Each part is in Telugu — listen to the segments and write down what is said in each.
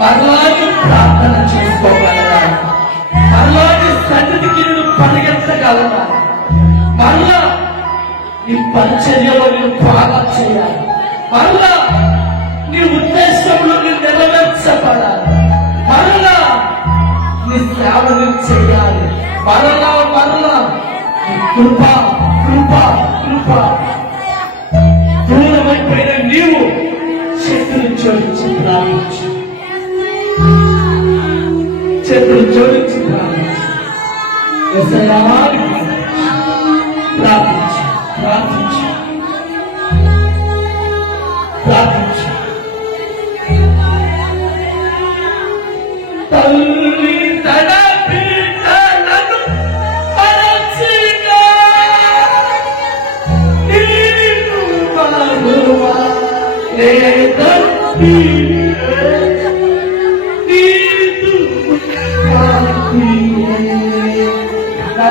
మరలాని ప్రార్థన చేసుకోగలరా? మరలాని సన్నిధికి నేను పరిగెత్తగలరా? మరలా నీ పరిచర్యలో నేను బాగా చేయాలి. మరలా నీ ఉద్దేశంలో నేను నెరవేర్చబడాలి. మరలా నీ సేవను చేయాలి. మరలా మరలా కృప కృప ఎసయాని ప్రార్థించు ప్రార్థించు ప్రార్థించు తల్లి తన బిడ్డలను అరచిగా నీవు మరువా లేదప్పి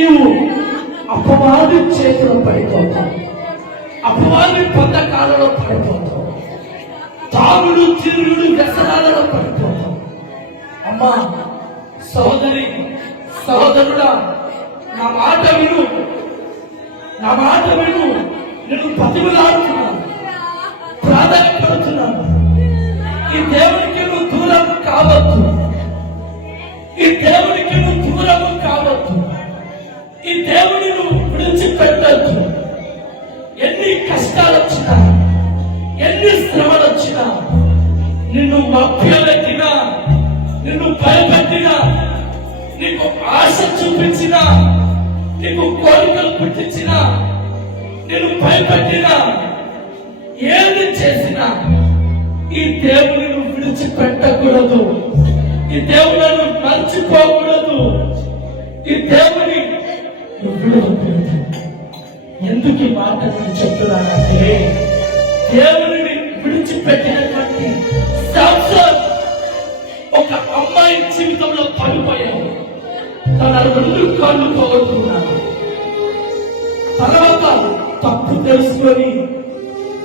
నీవు అపవాది చేతిలో పడిపోతావు. అపవాది పొందకాలలో పడిపోతావు. తాగుడు చిరుడు వ్యసనాలలో పడిపోతావు. అమ్మా సహోదరి సహోదరుడా నా మాట విను. నా మాట విను. నేను పతిమలాడుతున్నాను ప్రాధాన్యపడుతున్నాను. ఈ దేవునికి నువ్వు దూరం కావచ్చు వచ్చినా ఎన్ని శ్రమలు వచ్చినా నిన్ను మభ్యపెట్టినా నిన్ను భయపెట్టినా నీకు ఆశ చూపించినా నీకు కోరికలు పుట్టించినా నిన్ను భయపెట్టినా ఏది చేసినా ఈ దేవుని విడిచిపెట్టకూడదు. ఈ దేవులను మర్చిపోకూడదు. ఈ దేవుని విడవకూడదు. ఎందుకు ఈ మాట నేను చెప్తున్నానంటే దేవుని విడిచిపెట్టినటువంటి సాంసన్ ఒక అమ్మాయి జీవితంలో పడిపోయాడు. తన రెండు కళ్ళు పోగొట్టుకున్నాడు. తర్వాత తప్పు తెలుసుకొని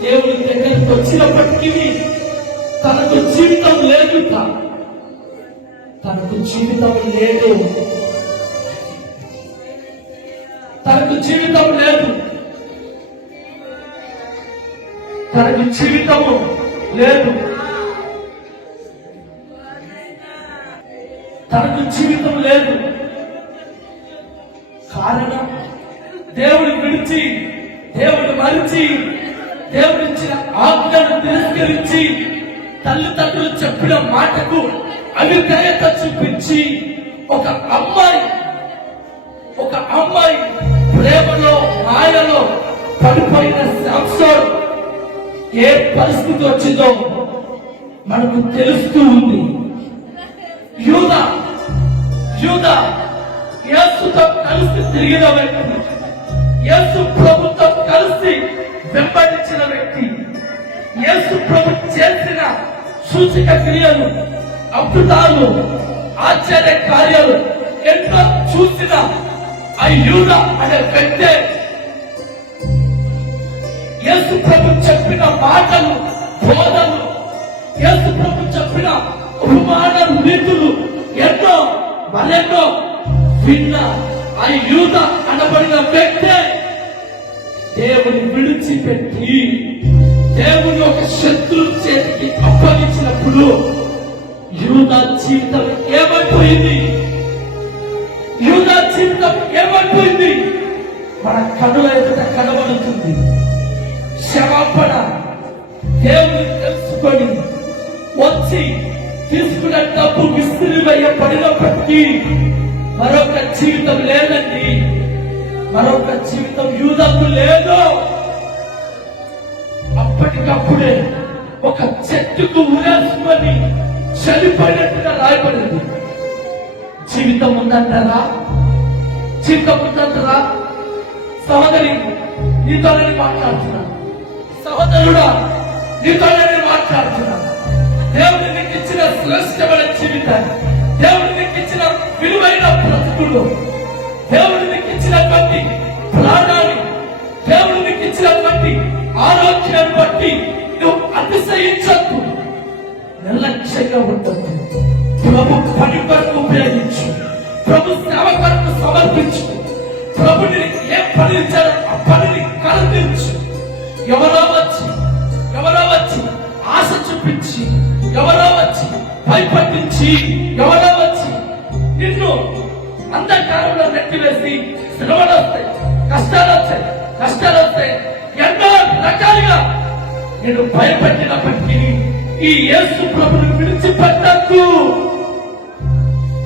దేవుని దగ్గరికి వచ్చినప్పటికీ తనకు జీవితం లేదు తనకు జీవితం లేదు. తనకు జీవితము లేదు. తనకు జీవితం లేదు. కారణం దేవుడు విడిచి దేవుడు మరిచి దేవుడిచ్చిన ఆజ్ఞను తిరస్కరించి తల్లిదండ్రులు చెప్పిన మాటకు అవిధేయత చూపించి ఒక అమ్మాయి ఒక అమ్మాయి ప్రేమలో మాయలో పడిపోయిన సంస్థ ఏ పరిస్థితి వచ్చిందో మనకు తెలుస్తూ ఉంది. యూత యూత యేసుతో కలిసి తిరిగిన వ్యక్తి. యేసు ప్రభుత్వం కలిసి వెంబడించిన వ్యక్తి. యేసు ప్రభు చేసిన సూచిక క్రియలు అద్భుతాలు ఆశ్చర్య కార్యాలు ఎన్నో చూసిన ఆ యూత అనే వ్యక్తే యేసు ప్రభు చెప్పిన మాటలు బోధలు యేసు ప్రభు చెప్పిన ఉపమాన నీతులు ఎన్నో మరెన్నో విన్న ఆ యూత అనబడిన వ్యక్తే దేవుని విడిచిపెట్టి దేవుని ఒక శత్రు చేతికి అప్పగించినప్పుడు యూత జీవితం ఏమైపోయింది? యూత జీవితం ఏమైపోయింది? మన కనుల ఎదుట కనబడుతుంది. క్షమాపణ దేవుని తెలుసుకొని వచ్చి తీసుకున్న డబ్బు విసిరి పడినప్పటికీ మరొక జీవితం లేదండి. మరొక జీవితం యూదకు లేదు. అప్పటికప్పుడే ఒక చెట్టుకు ఉరేసుకొని చనిపోయినట్టుగా రాయబడింది. జీవితం ఉందంటారా? జీవితం ఉందంటారా? సహోదరి నీతో మాట్లాడుతున్నాను. సహోదరుడా నీతోనే నేను మాట్లాడుతున్నా దేవుడు నీకు ఇచ్చిన శ్రేష్టమైన జీవితాన్ని దేవుడు నీకు ఇచ్చిన విలువైన బ్రతుకులు దేవుడు నీకు ఇచ్చినటువంటి ప్రాణాన్ని దేవుడు నీకు ఇచ్చినటువంటి ఆరోగ్యాన్ని బట్టి నువ్వు అతిశయించద్దు. నిర్లక్ష్యంగా ఉండద్దు. ప్రభు పని కొరకు ఉపయోగించు. ప్రభు సేవ కొరకు సమర్పించు. ప్రభుని ఏ పని ఇచ్చారో ఆ పనిని కల్పించు. ఎవరో ఎవరో వచ్చి భయపట్టించి ఎవరో వచ్చి నిన్ను అంధకారంలో నెట్టివేసి శ్రమలు వస్తాయి కష్టాలు వస్తాయి కష్టాలు వస్తాయి ఎన్నో రకాలుగా నేను భయపడినప్పటికీ ఈ యేసు ప్రభుని విడిచిపెట్టద్దు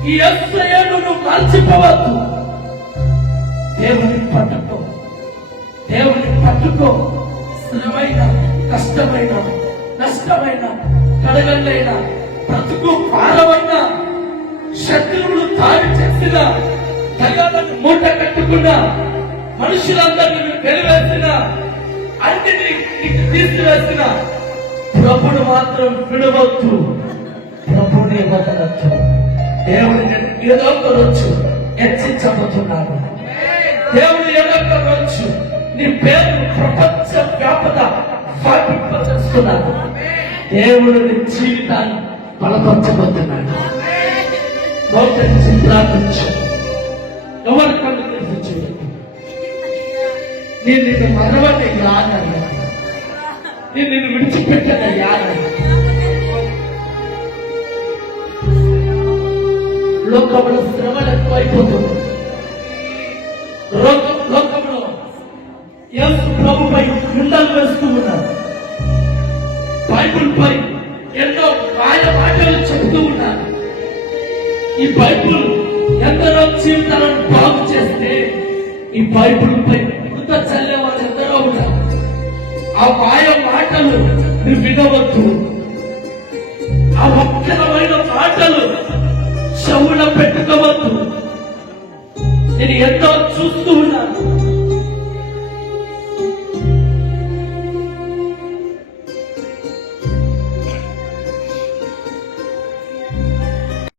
ఈ యేసు నువ్వు మర్చిపోవద్దు. దేవుని పట్టుకో దేవుని పట్టుకో. శ్రమైన కష్టమైన నష్టమైన కడగళ్ళైన బ్రతుకు భారమైన శత్రువులు తాడి చేసిన దయాలను మూట కట్టుకున్న మనుషులందరినీ వెలివేసిన అన్నిటినీ నీకు తీసివేసిన ప్రభుడు మాత్రం విడవద్దు. ప్రభుని వదలొద్దు. దేవుడు ఏదో ఒక రోజు హెచ్చించబోతున్నాను దేవుని ఏదో ఒక రోజు నీ పేరు ప్రపంచ వ్యాపత వ్యాపింపజేస్తున్నాను దేవుడు జీవితాన్ని బలపరచబోతున్నాడు. మోకరించి ప్రార్థించు ఎవరి కళ్ళు తెలిసి చూడండి నేను నిన్ను మరవని యాదయ్యా. నేను నిన్ను విడిచిపెట్టిన యాదయ్యా. లోకంలో శ్రమలు ఎక్కువైపోతుంది లోక లోకంలో యేసు ప్రభుపై నిందలు వేస్తూ ఉన్నారు. బైబుల్ ఎన్నో మాయ మాటలు చెబుతూ ఉన్నారు. ఈ బైబుల్ ఎందరో జీవితాలను బాగు చేస్తే ఈ బైబుల్ పై కృత చల్లే వాళ్ళు ఎందరో ఉన్నారు. ఆ మాయ మాటలు నువ్వు వినవద్దు. ఆ వక్రమైన మాటలు చెవుల పెట్టుకోవద్దు. నేను ఎంతో చూస్తూ ఉన్నాను.